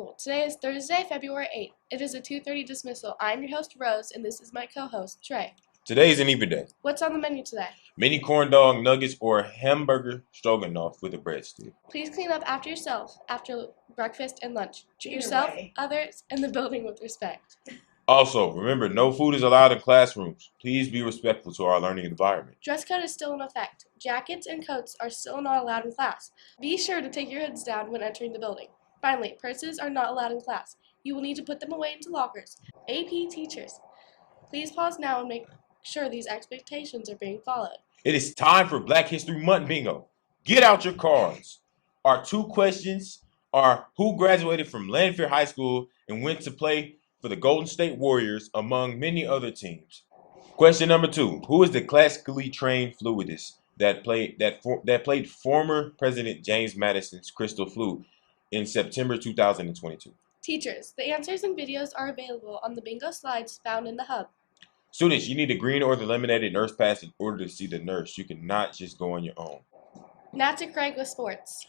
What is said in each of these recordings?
School. Today is Thursday, February 8th. It is a 2:30 dismissal. I'm your host, Rose, and this is my co-host, Trey. Today is an even day. What's on the menu today? Mini corn dog nuggets or hamburger stroganoff with a breadstick. Please clean up after yourself after breakfast and lunch. Treat yourself, others, and the building with respect. Also, remember, no food is allowed in classrooms. Please be respectful to our learning environment. Dress code is still in effect. Jackets and coats are still not allowed in class. Be sure to take your hoods down when entering the building. Finally, purses are not allowed in class. You will need to put them away into lockers. AP teachers, please pause now and make sure these expectations are being followed. It is time for Black History Month bingo. Get out your cards. Our two questions are who graduated from Lanphier High School and went to play for the Golden State Warriors among many other teams. Question number 2, who is the classically trained fluidist that played former President James Madison's crystal flute in September 2022? Teachers, the answers and videos are available on the bingo slides found in the hub. Students, you need the green or the laminated nurse pass in order to see the nurse. You cannot just go on your own. Now to Craig with sports.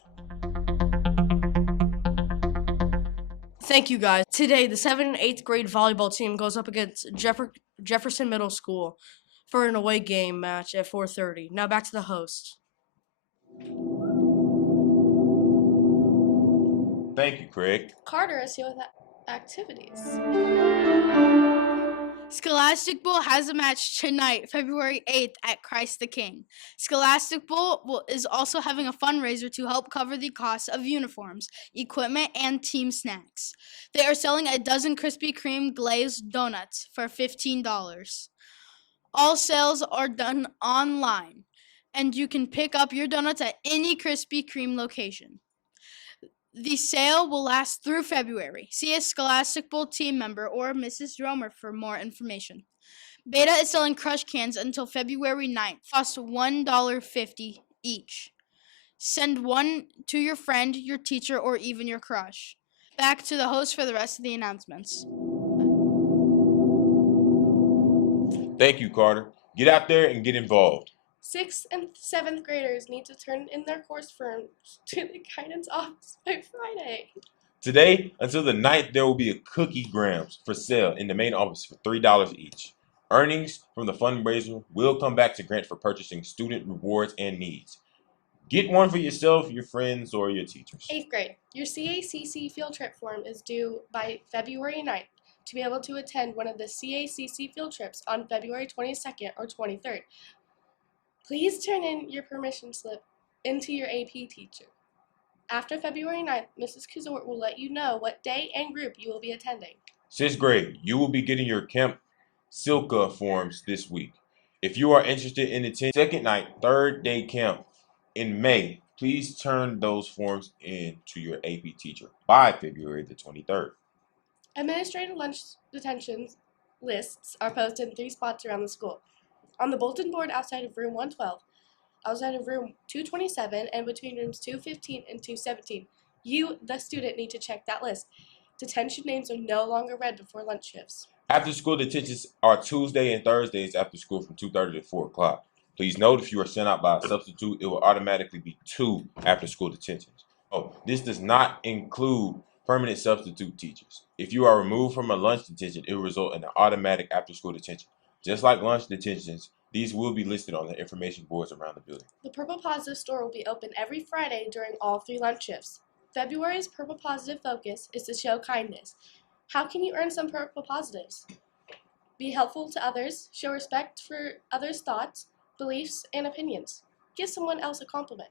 Thank you, guys. Today, the 7th and 8th grade volleyball team goes up against Jefferson Middle School for an away game match at 4:30. Now back to the host. Thank you, Craig. Carter is here with activities. Scholastic Bowl has a match tonight, February 8th at Christ the King. Scholastic Bowl is also having a fundraiser to help cover the cost of uniforms, equipment, and team snacks. They are selling a dozen Krispy Kreme glazed donuts for $15. All sales are done online, and you can pick up your donuts at any Krispy Kreme location. The sale will last through February. See a Scholastic Bowl team member or Mrs. Dromer for more information. Beta is selling crush cans until February 9th. Cost $1.50 each. Send one to your friend, your teacher, or even your crush. Back to the host for the rest of the announcements. Thank you, Carter. Get out there and get involved. 6th and 7th graders need to turn in their course forms to the guidance office by Friday. Today, until the 9th, there will be a cookie grams for sale in the main office for $3 each. Earnings from the fundraiser will come back to Grant for purchasing student rewards and needs. Get one for yourself, your friends, or your teachers. 8th grade, your CACC field trip form is due by February 9th to be able to attend one of the CACC field trips on February 22nd or 23rd. Please turn in your permission slip into your AP teacher. After February 9th, Mrs. Kazort will let you know what day and group you will be attending. 6th grade, you will be getting your Camp Silka forms this week. If you are interested in attending second night, third day camp in May, please turn those forms in to your AP teacher by February the 23rd. Administrative lunch detention lists are posted in 3 spots around the school. On the bulletin board outside of room 112, outside of room 227, and between rooms 215 and 217. You, the student, need to check that list. Detention names are no longer read before lunch shifts. After school detentions are Tuesday and Thursdays after school from 2:30 to 4 o'clock. Please note if you are sent out by a substitute, it will automatically be 2 after school detentions. Oh, this does not include permanent substitute teachers. If you are removed from a lunch detention, it will result in an automatic after school detention. Just like lunch detentions, these will be listed on the information boards around the building. The Purple Positive store will be open every Friday during all 3 lunch shifts. February's Purple Positive focus is to show kindness. How can you earn some Purple Positives? Be helpful to others, show respect for others' thoughts, beliefs, and opinions. Give someone else a compliment.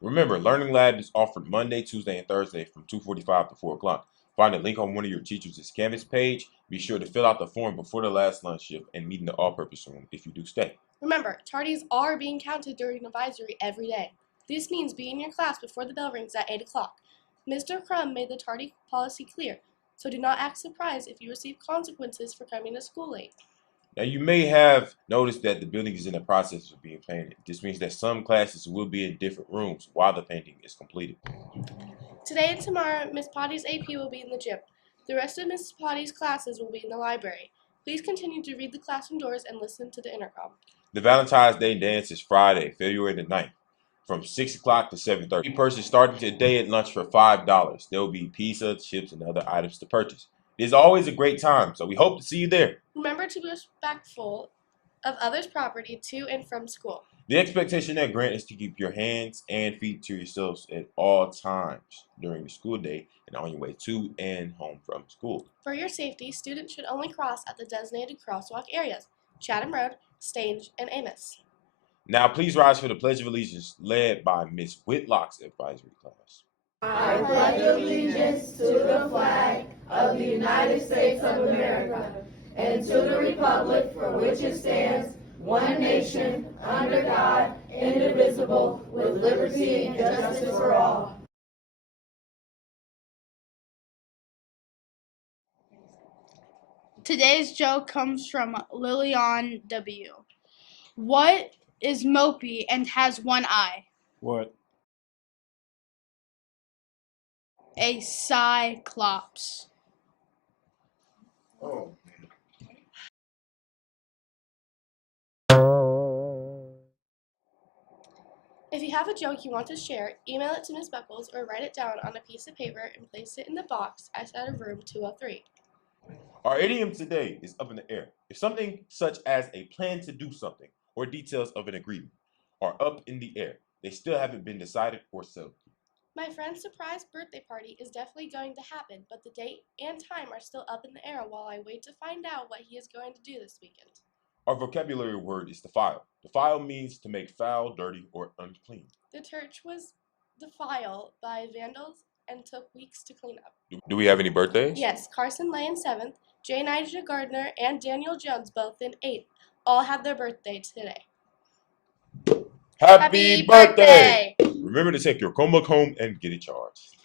Remember, Learning Lab is offered Monday, Tuesday, and Thursday from 2:45 to 4 o'clock. Find a link on one of your teachers' Canvas page. Be sure to fill out the form before the last lunch shift and meet in the all-purpose room if you do stay. Remember, tardies are being counted during advisory every day. This means be in your class before the bell rings at 8 o'clock. Mr. Crum made the tardy policy clear, so do not act surprised if you receive consequences for coming to school late. Now, you may have noticed that the building is in the process of being painted. This means that some classes will be in different rooms while the painting is completed. Today and tomorrow, Miss Potty's AP will be in the gym. The rest of Miss Potty's classes will be in the library. Please continue to read the classroom doors and listen to the intercom. The Valentine's Day dance is Friday, February the 9th. from 6 o'clock to 7:30. Each person starting today at lunch for $5. There will be pizza, chips, and other items to purchase. It is always a great time, so we hope to see you there. Remember to be respectful of others' property to and from school. The expectation at Grant is to keep your hands and feet to yourselves at all times during the school day and on your way to and home from school. For your safety, students should only cross at the designated crosswalk areas, Chatham Road, Stange, and Amos. Now please rise for the Pledge of Allegiance led by Ms. Whitlock's advisory class. I pledge allegiance to the flag of the United States of America and to the republic for which it stands, one nation, under God, indivisible, with liberty and justice for all. Today's joke comes from Lillian W. What is mopey and has one eye? What? A cyclops. Oh. If you have a joke you want to share, email it to Ms. Buckles or write it down on a piece of paper and place it in the box outside of room 203. Our idiom today is up in the air. If something such as a plan to do something or details of an agreement are up in the air, they still haven't been decided or settled. My friend's surprise birthday party is definitely going to happen, but the date and time are still up in the air while I wait to find out what he is going to do this weekend. Our vocabulary word is defile. Defile means to make foul, dirty, or unclean. The church was defiled by vandals and took weeks to clean up. Do we have any birthdays? Yes, Carson Lay in 7th, J. Nigel Gardner, and Daniel Jones both in 8th. All have their birthday today. Happy birthday! Remember to take your Chromebook home and get it charged.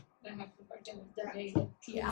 Yeah.